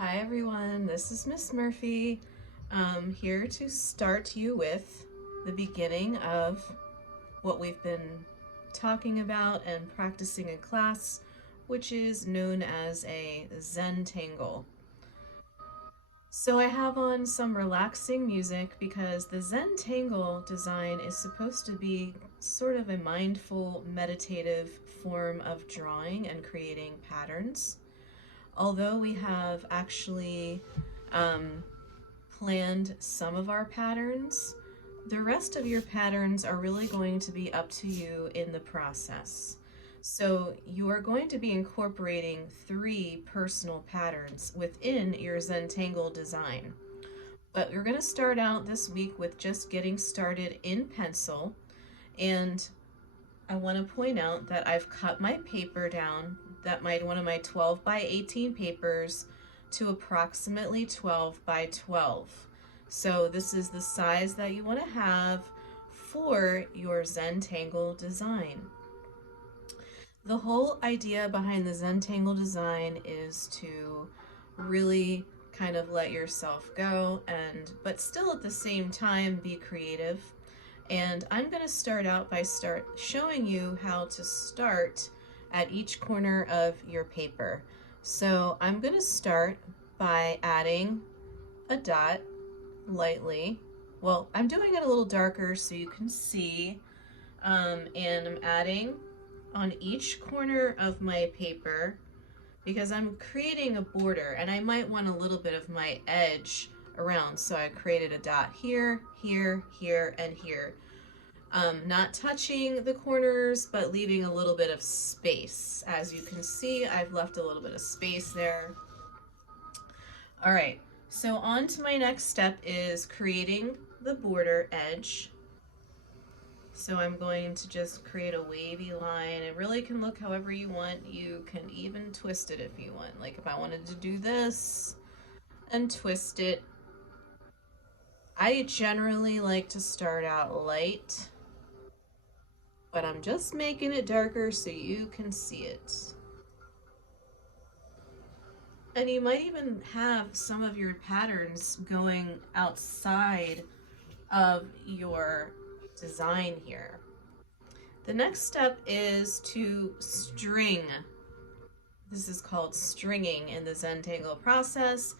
Hi everyone, this is Miss Murphy. Here to start you with the beginning of what we've been talking about and practicing in class, which is known as a Zentangle. So I have on some relaxing music because the Zentangle design is supposed to be sort of a mindful, meditative form of drawing and creating patterns. Although we have actually planned some of our patterns, the rest of your patterns are really going to be up to you in the process. So you are going to be incorporating 3 personal patterns within your Zentangle design. But we're going to start out this week with just getting started in pencil, and I want to point out that I've cut my paper down, that one of my 12 by 18 papers, to approximately 12 by 12. So this is the size that you want to have for your Zentangle design. The whole idea behind the Zentangle design is to really kind of let yourself go but still at the same time be creative. And I'm going to start out by showing you how to start at each corner of your paper. So I'm going to start by adding a dot lightly. Well, I'm doing it a little darker so you can see, and I'm adding on each corner of my paper because I'm creating a border and I might want a little bit of my edge around, so I created a dot here, here, here, and here. Not touching the corners, but leaving a little bit of space. As you can see, I've left a little bit of space there. All right, so on to my next step is creating the border edge. So I'm going to just create a wavy line. It really can look however you want. You can even twist it if you want. Like if I wanted to do this and twist it, I generally like to start out light, but I'm just making it darker so you can see it. And you might even have some of your patterns going outside of your design here. The next step is to string. This is called stringing in the Zentangle process.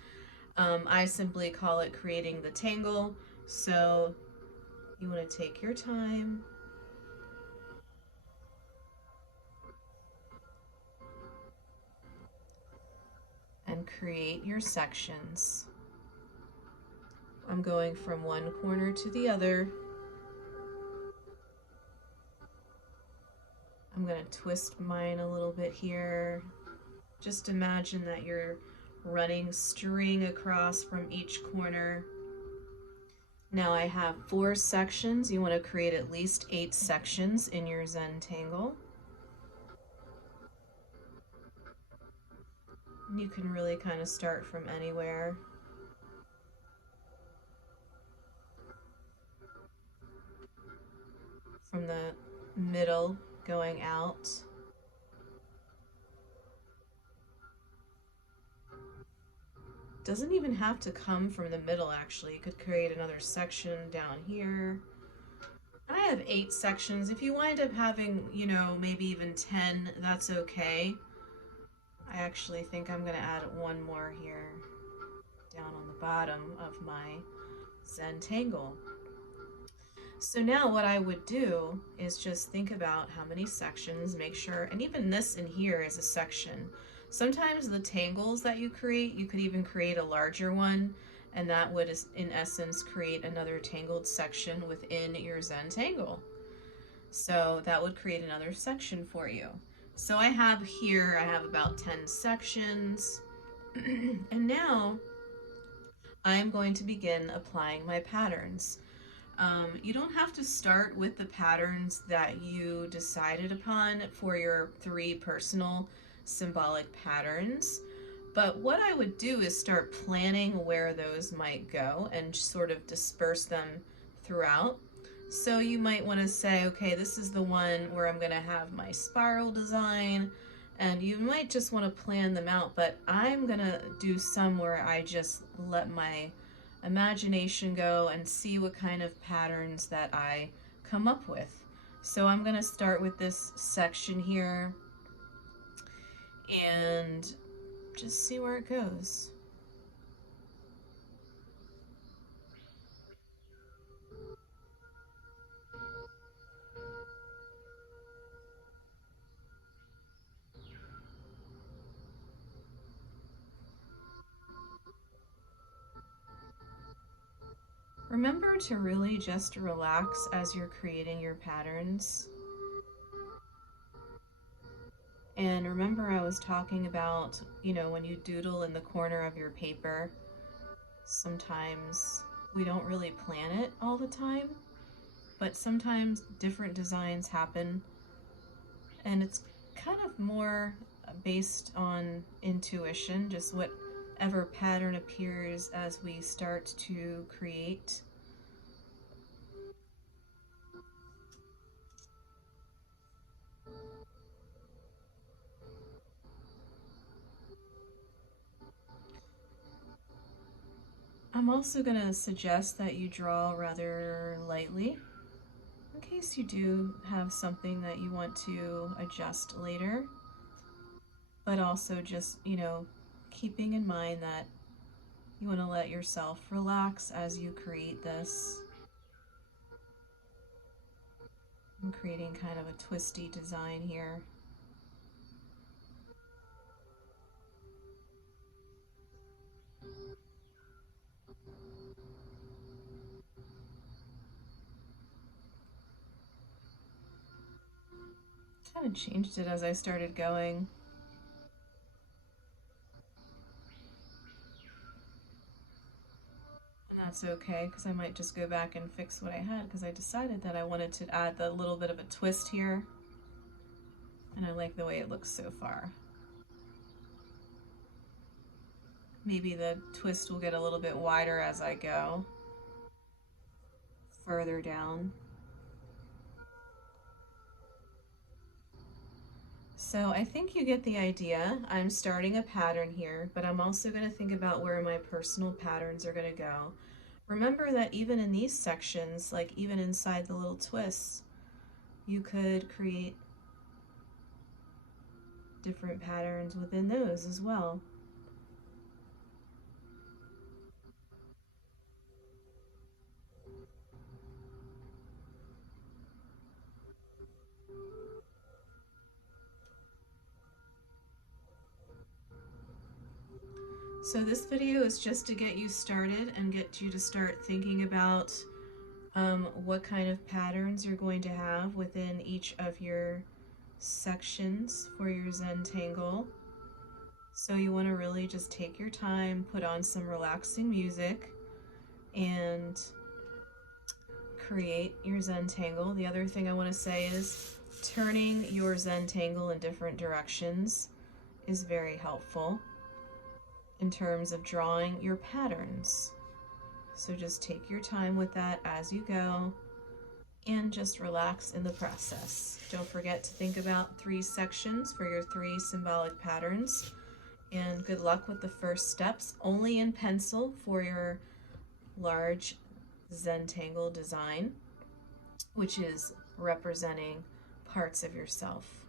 I simply call it creating the tangle. So you want to take your time and create your sections. I'm going from one corner to the other. I'm going to twist mine a little bit here. Just imagine that you're running string across from each corner. Now I have 4 sections. You want to create at least 8 sections in your Zentangle. You can really kind of start from anywhere. From the middle going out. Doesn't even have to come from the middle, actually. You could create another section down here. I have 8 sections. If you wind up having, maybe even 10, that's okay. I actually think I'm going to add one more here down on the bottom of my Zentangle. So now what I would do is just think about how many sections, make sure, and even this in here is a section. Sometimes the tangles that you create, you could even create a larger one, and that would, in essence, create another tangled section within your Zentangle. So that would create another section for you. So I have about 10 sections, and now I'm going to begin applying my patterns. You don't have to start with the patterns that you decided upon for your 3 personal symbolic patterns, but what I would do is start planning where those might go and sort of disperse them throughout. So you might want to say, okay, this is the one where I'm going to have my spiral design, And you might just want to plan them out, but I'm gonna do some where I just let my imagination go and see what kind of patterns that I come up with. So I'm gonna start with this section here and just see where it goes. Remember to really just relax as you're creating your patterns. And remember, I was talking about, when you doodle in the corner of your paper, sometimes we don't really plan it all the time, but sometimes different designs happen, and it's kind of more based on intuition, just whatever pattern appears as we start to create. I'm also going to suggest that you draw rather lightly in case you do have something that you want to adjust later, but also just, keeping in mind that you want to let yourself relax as you create this. I'm creating kind of a twisty design here. Kind of changed it as I started going. And that's okay, because I might just go back and fix what I had, because I decided that I wanted to add the little bit of a twist here. And I like the way it looks so far. Maybe the twist will get a little bit wider as I go further down. So I think you get the idea. I'm starting a pattern here, but I'm also going to think about where my personal patterns are going to go. Remember that even in these sections, like even inside the little twists, you could create different patterns within those as well. So this video is just to get you started and get you to start thinking about what kind of patterns you're going to have within each of your sections for your Zentangle. So you want to really just take your time, put on some relaxing music, and create your Zentangle. The other thing I want to say is turning your Zentangle in different directions is very helpful in terms of drawing your patterns. So just take your time with that as you go and just relax in the process. Don't forget to think about 3 sections for your 3 symbolic patterns. And good luck with the first steps, only in pencil for your large Zentangle design, which is representing parts of yourself.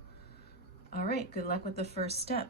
All right, good luck with the first step.